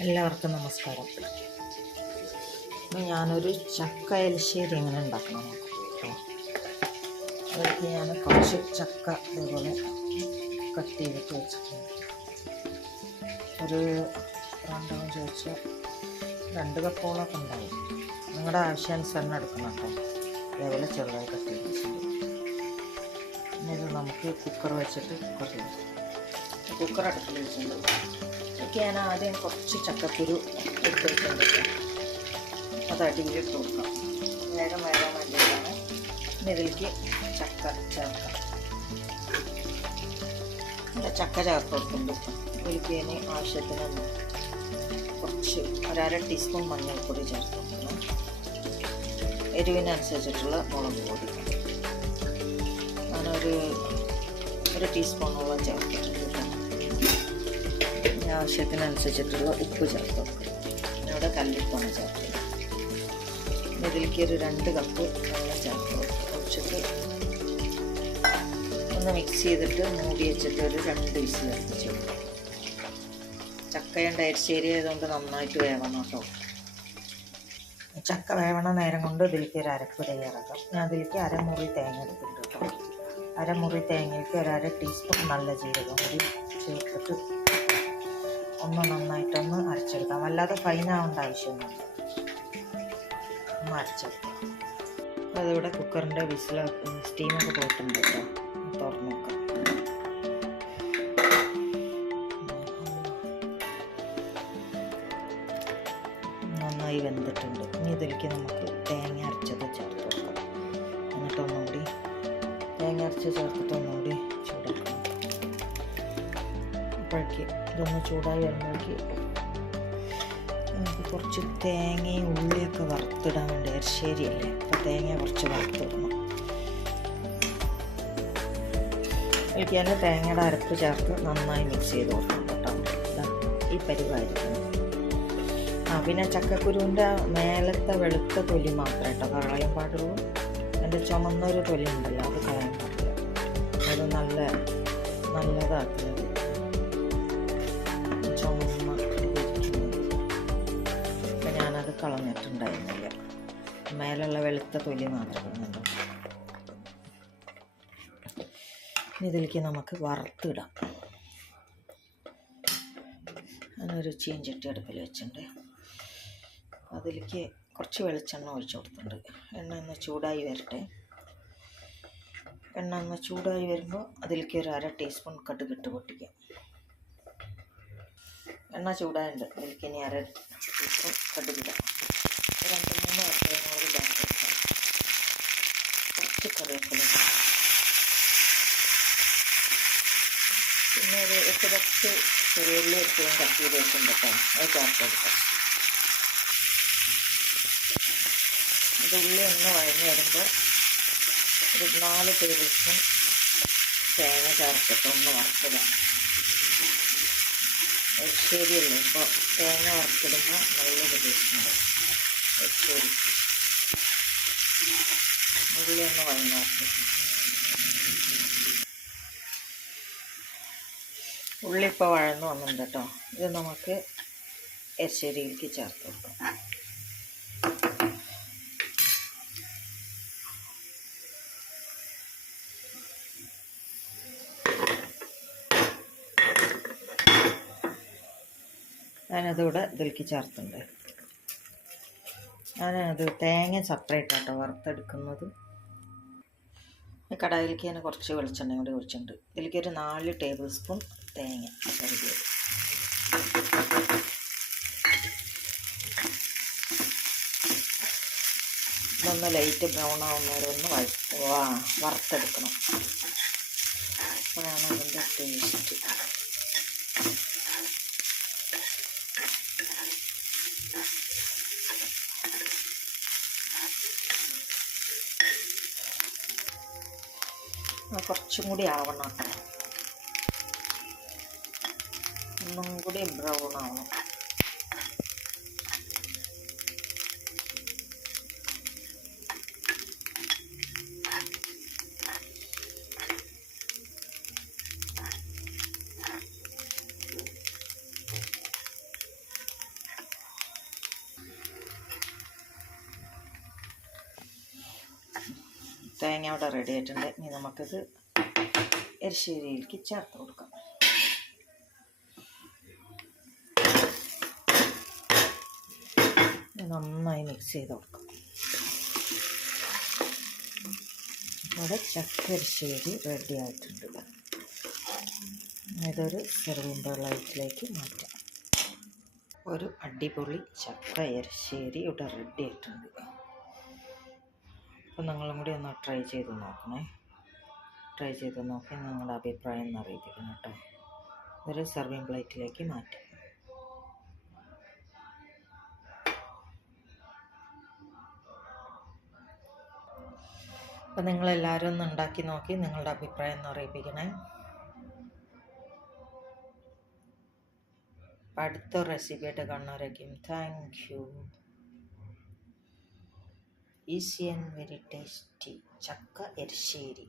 എല്ലാവർക്കും നമസ്കാരം. ഞാനൊരു ചക്ക എലിശ്ശേരി എങ്ങനെ ഉണ്ടാക്കണം കേട്ടോ. അതിലേക്ക് ഞാൻ കുറച്ച് ചക്ക ഇതേപോലെ കട്ട് ചെയ്തിട്ട് വെച്ചിട്ടുണ്ട്. ഒരു രണ്ടാമത് ചോദിച്ചാൽ 2 കപ്പോളൊക്കെ ഉണ്ടാവും. നിങ്ങളുടെ ആവശ്യാനുസരണം എടുക്കണം കേട്ടോ. അതേപോലെ ചെറുതായി കട്ട് ചെയ്ത് വെച്ചിട്ടുണ്ട്. പിന്നെ ഇത് നമുക്ക് കുക്കർ വെച്ചിട്ട് കുക്കർ അടുപ്പിൽ വെച്ചിട്ടുണ്ട്. ഞാൻ ആദ്യം കുറച്ച് ചക്കക്കുരു എടുത്ത് വെച്ചിട്ടുണ്ട്. അത് അടിയിലിട്ട് കൊടുക്കാം. വേഗം വരാൻ വേണ്ടിയിട്ടാണ്. ഇതിലേക്ക് ചക്ക ചേർക്കാം. ചക്ക ചേർത്ത് കൊടുക്കുന്നുണ്ട്. ഇതിലേക്ക് ഇനി ആവശ്യത്തിന് കുറച്ച് 1/2 ടീസ്പൂൺ മഞ്ഞൾപ്പൊടി ചേർത്ത് കൊടുക്കണം. എരിവിനനുസരിച്ചിട്ടുള്ള മുളക് പൊടി ഞാനൊരു 1 ടീസ്പൂണോളം ചേർത്തിട്ടുണ്ട്. ആവശ്യത്തിനനുസരിച്ചിട്ടുള്ള ഉപ്പ് ചേർത്ത് കൊടുക്കുക. ഇവിടെ കല്ലുപ്പാണ് ചേർത്തത്. ഇതിലേക്ക് ഒരു 2 കപ്പ് വെള്ളം ചേർത്ത് ഒഴിച്ചിട്ട് ഒന്ന് മിക്സ് ചെയ്തിട്ട് മൂടി വെച്ചിട്ട് ഒരു 2 വിസിൽ അടുപ്പിച്ച് കൊടുക്കും. ചക്കയുടെ എരിശ്ശേരി ആയതുകൊണ്ട് നന്നായിട്ട് വേവണം കേട്ടോ. ചക്ക വേവണ നേരം കൊണ്ട് ഇതിലേക്ക് ഒരു അരപ്പ് തയ്യാറാക്കാം. ഞാൻ അതിലേക്ക് 1/2 മുറി തേങ്ങ എടുത്തിട്ടുണ്ട് കേട്ടോ. 1/2 മുറി തേങ്ങയ്ക്ക് 1/2 ടീസ്പൂൺ നല്ല ജീരകം കൂടി ചേർത്തിട്ട് ഒന്ന് നന്നായിട്ടൊന്ന് അരച്ചെടുക്കാം. വല്ലാതെ ഫൈനാവേണ്ട ആവശ്യമൊന്നുമില്ല. ഒന്ന് അരച്ചെടുക്കാം. അതിവിടെ കുക്കറിൻ്റെ സ്റ്റീമൊക്കെ പോയിട്ടുണ്ട് കേട്ടോ. തുറന്ന് നോക്കാം. നന്നായി വെന്തിട്ടുണ്ട്. ഇനി ഇതിലേക്ക് നമുക്ക് തേങ്ങ അരച്ചത് ചേർത്ത് കൊടുക്കാം. എന്നിട്ടൊന്നുകൂടി തേങ്ങ അരച്ച് ചേർത്തിട്ട് ഒന്നുകൂടി ചൂടാക്കണം. അപ്പോഴേക്ക് ഇതൊന്ന് ചൂടായി വരുമ്പോഴേക്ക് നമുക്ക് കുറച്ച് തേങ്ങയും ഉള്ളിയൊക്കെ വറുത്തിടാൻ വേണ്ടി എരിശ്ശേരിയല്ലേ, അപ്പോൾ തേങ്ങ കുറച്ച് വറുത്തിടണം. അതിലേക്ക് ഞാൻ തേങ്ങയുടെ അരപ്പ് ചേർത്ത് നന്നായി മിക്സ് ചെയ്ത് കൊടുക്കണം കേട്ടോ. ഈ പരിവായിരിക്കണം. പിന്നെ ചക്കക്കുരുവിൻ്റെ മേലത്തെ വെളുത്ത തൊലി മാത്രമേ കേട്ടോ കളയാൻ പാടുള്ളൂ. അതിൻ്റെ ചുമന്നൊരു തൊലി ഉണ്ടല്ലോ, അത് കളയാൻ പാടില്ല. അത് നല്ലതാക്കുന്നത് അപ്പം ഞാനത് കളഞ്ഞിട്ടുണ്ടായിരുന്നില്ല. മേലുള്ള വെളുത്ത തൊലി മാത്രമേ ഉള്ളൂ. ഇതിലേക്ക് നമുക്ക് വറുത്തിടാം. ഞാനൊരു ചീഞ്ചട്ടി അടുപ്പിൽ വെച്ചിട്ടുണ്ട്. അതിലേക്ക് കുറച്ച് വെളിച്ചെണ്ണ ഒഴിച്ചു കൊടുത്തിട്ടുണ്ട്. എണ്ണ ഒന്ന് ചൂടായി വരട്ടെ. എണ്ണ ഒന്ന് ചൂടായി വരുമ്പോൾ അതിലേക്ക് ഒരു 1/2 ടീസ്പൂൺ കടുക് ഇട്ട് പൊട്ടിക്കാം. എണ്ണ ചൂടായുണ്ട്. അതിലേക്ക് ഇനി 1/2 ടീസ്പൂൺ കടുകിടാം. 2-3 വറ്റൽമുളക് ചേർത്ത് കൊടുക്കാം. കുറച്ച് കറിവേപ്പില, പിന്നെ ഒരു 8-10 ചെറിയുള്ളി എടുക്കുകയും കട്ട് ചെയ്ത് വെച്ചിട്ടുണ്ട് കേട്ടോ. അത് ചേർത്ത് കൊടുക്കാം. ഇത് ഉള്ളി ഒന്ന് വഴഞ്ഞ് വരുമ്പോൾ ഒരു 4 ടേബിൾ സ്പൂൺ തേങ്ങ ചേർത്തിട്ട് ഒന്ന് വറുത്തിടാം. എരിശ്ശേരിയല്ലേ, ഇപ്പോൾ തേങ്ങ വറുത്തിടുമ്പോൾ നല്ലൊരു ടേസ്റ്റുണ്ട്. എരിശ്ശേരി ഉള്ളി ഒന്ന് വഴഞ്ഞ് വറുത്തിട്ട് ഉള്ളി ഇപ്പോൾ വഴന്ന് വന്നിട്ടുണ്ട് കേട്ടോ. ഇത് നമുക്ക് എരിശ്ശേരിയിലേക്ക് ചേർത്ത് കൊടുക്കാം. ഞാനതിവിടെ ഇതിലേക്ക് ചേർത്തുണ്ട്. ഞാനത് തേങ്ങ സെപ്പറേറ്റ് ആട്ടോ വറുത്തെടുക്കുന്നത്. കടായിലേക്ക് ഞാൻ കുറച്ച് വെളിച്ചെണ്ണ കൂടി ഒഴിച്ചിട്ടുണ്ട്. ഇതിലേക്ക് ഒരു 4 ടേബിൾ സ്പൂൺ തേങ്ങ കരുതിയത്. ഇതൊന്ന് ലൈറ്റ് ബ്രൗൺ ആവുന്നവരെ ഒന്ന് വറുത്തെടുക്കണം. അപ്പോഴാണ് അതിൻ്റെ ടേസ്റ്റ്. കുറച്ചും കൂടി ആവണം കേട്ടോ. ഒന്നും കൂടി ബ്രൗൺ ആവണം. തേങ്ങ അവിടെ റെഡി ആയിട്ടുണ്ട്. ഇനി നമുക്കിത് എരിശ്ശേരിയിലേക്ക് ചേർത്ത് കൊടുക്കാം. നന്നായി മിക്സ് ചെയ്ത് കൊടുക്കാം. ഇവിടെ ചക്ക എരിശ്ശേരി റെഡി ആയിട്ടുണ്ട്. ഇതൊരു സെർവിങ് പ്ലേറ്റിലേക്ക് മാറ്റാം. ഒരു അടിപൊളി ചക്ക എരിശ്ശേരി ഇവിടെ റെഡി ആയിട്ടുണ്ട്. അപ്പോൾ നിങ്ങളും കൂടി ഒന്ന് ട്രൈ ചെയ്ത് നോക്കണേ. ട്രൈ ചെയ്ത് നോക്കി നിങ്ങളുടെ അഭിപ്രായം ഒന്ന് അറിയിപ്പിക്കണം കേട്ടോ. ഒരു സെർവിങ് പ്ലേറ്റിലേക്ക് മാറ്റാം. അപ്പോൾ നിങ്ങളെല്ലാവരും ഒന്ന് ഉണ്ടാക്കി നോക്കി നിങ്ങളുടെ അഭിപ്രായം ഒന്ന് അറിയിപ്പിക്കണേ. അടുത്ത റെസിപ്പിയായിട്ട് കാണുന്നവരേക്കും thank you. Easy and very tasty chakka erissery.